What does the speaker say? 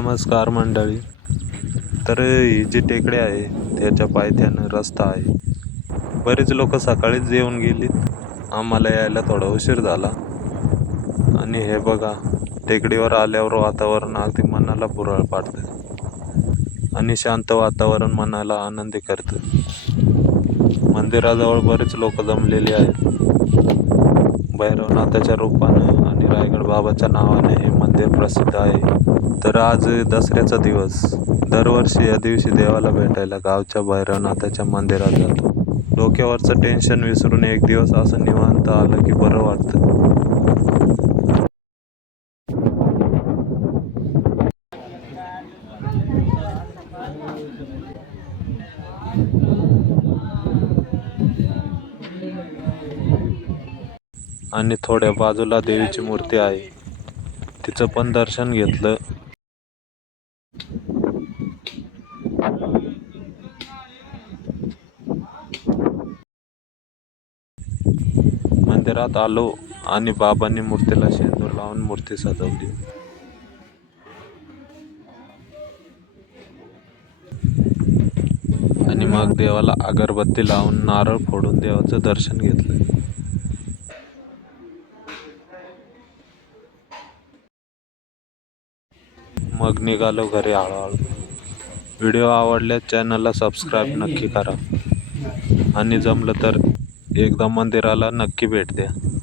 नमस्कार मंडळी. तर ही जी टेकडी आहे त्याच्या पायथ्यानं रस्ता आहे. बरेच लोक सकाळीच येऊन गेलीत. आम्हाला यायला थोडा उशीर झाला. आणि हे बघा टेकडीवर आल्यावर वातावरण अगदी मनाला पुरळ पाडतं. आणि शांत वातावरण मनाला आनंदी करतं. मंदिराजवळ बरेच लोक जमलेली आहेत. भैरवनाथाच्या रूपानं आणि रायगड बाबाच्या नावाने हे मंदिर प्रसिद्ध आहे. तर आज दसऱ्याचा दिवस. दरवर्षी या दिवशी देवाला भेटायला गावच्या भैरवनाथाच्या मंदिरात जातो. डोक्यावरचं टेन्शन विसरून एक दिवस असं निवांत आलं की बरं वाटतं. आणि थोड्या बाजूला देवीची मूर्ती आहे. तिचं पण दर्शन घेतलं. मंदिरात आलो आणि बाबांनी मूर्तीला शेंदूर लावून मूर्ती सजवली. आणि मग देवाला अगरबत्ती लावून नारळ फोडून देवाचं दर्शन घेतलं. मग निघालो घरी हळूहळू. व्हिडिओ आवडल्यास चॅनलला सबस्क्राईब नक्की करा. आणि जमलं तर एकदा मंदिराला नक्की भेट द्या.